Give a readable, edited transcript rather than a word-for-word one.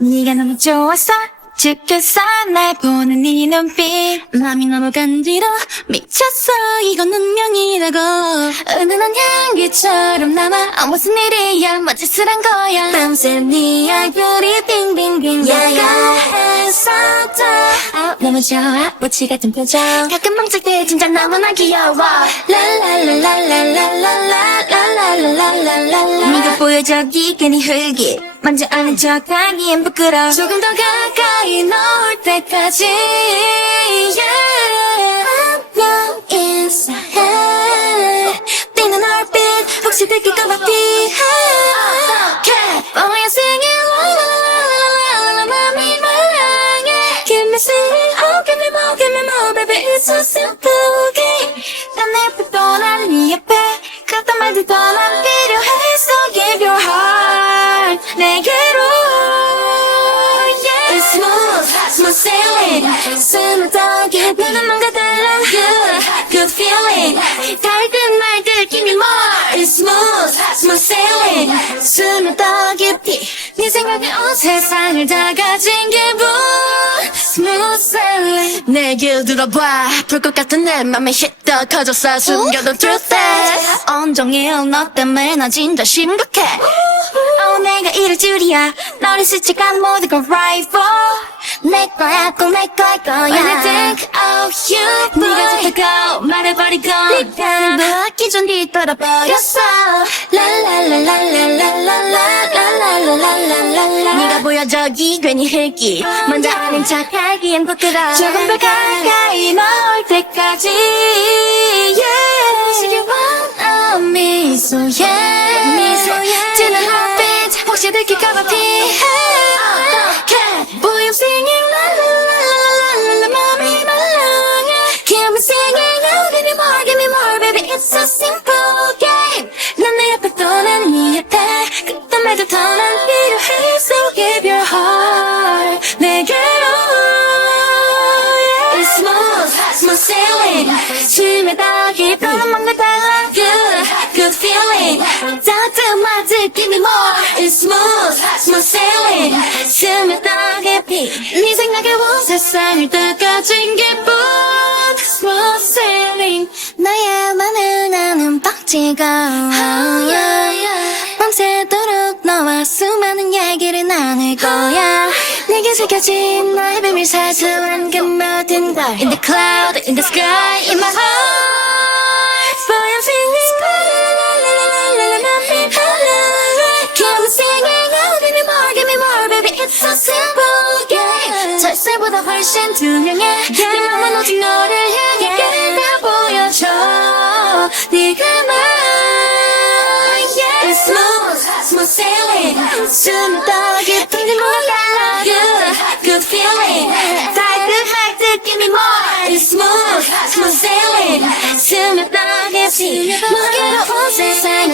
네가 너무 좋았어 죽겠어 날 보는 네 눈빛 맘이 너무 간지러워 미쳤어 이건 운명이라고 은은한 향기처럼 남아 무슨 일이야 뭔 짓을 한 거야 밤새 네 얼굴이 빙빙빙 야야했었죠 너무 좋아 모치 같은 표정 가끔 멈출 때 진짜 너무나 귀여워 랄랄랄랄랄랄랄랄랄랄랄랄랄랄랄 네가 보여줘 기근이 흘기 먼저 아는 척하기엔 부끄러워 조금 더 가까이 넣을 때까지 yeah. I'm inside 뛰는 얼빛 혹시 들킬까봐 피해 Boy I'm singing la la la la la 맘이 말랑해 Give me singing oh give me more give me more baby it's so simple game 난 예쁘도 난 네 옆에 그딴 말들도 난 필요해 So give your heart 내게로 It's smooth, smooth sailing 숨을 더 깊이 너는 뭔가 달라 Good, good feeling 달든 말든 give me more It's smooth, smooth sailing 숨을 더 깊이 네 생각에 온 세상을 다 가진 기분 Smooth sailing 내게 들어봐 불꽃 같은 내 맘에 hit더 커졌어 숨겨둔 truth is 온종일 너 때문에 나 진짜 심각해 내가 이럴 줄이야 너를 스치간 모든 걸 right for 내 거야 꼭 내 거야 When I think of you boy 네가 좋다고 말해버리고 네가 놓기 전 뒤돌아버렸어 랄랄랄랄랄랄랄랄랄랄랄랄랄랄 네가 보여줘 기괜히 흘기 먼저 아는 척하기엔 부끄러워 조금 더 가까이 넣을 때까지 yeah. 시계 원어 미소에 뛰는 햇빛 혹시 들킬까봐 피해 Boy I'm singing la la la la la la 맘이 말랑해 Keep me singing oh give me more baby it's so simple game 난 내 옆에 또 난 네 옆에 그딴 말도 더 난 필요해 So give your heart 내게로 It's smooth, smooth sailing 숨에 더 깊이 너는 뭔가 달라 Good, good feeling 따뜻하지 give me more It's smooth, smooth sailing 숨에 더 깊이 네 생각에 온 세상을 다 가진 기분 Smooth sailing 너의 맘을 나는 빡지고 밤새도록 너와 수많은 얘기를 나눌 거야 내게 새겨진 너의 비밀 사소한 그 모든 걸 In the cloud, in the sky, in my heart Boy I'm feeling Keep on singing oh give me more baby it's so simple game 절세보다 훨씬 투명해 내 맘은 오직 너를 향해 다 보여줘 네가 말 yeah. It's smooth, smooth sailing 숨을 더 깊이 몰라 Good, good feeling 달콤하듯 give me more It's smooth, smooth sailing 숨을 더 깊이 무게로운 세상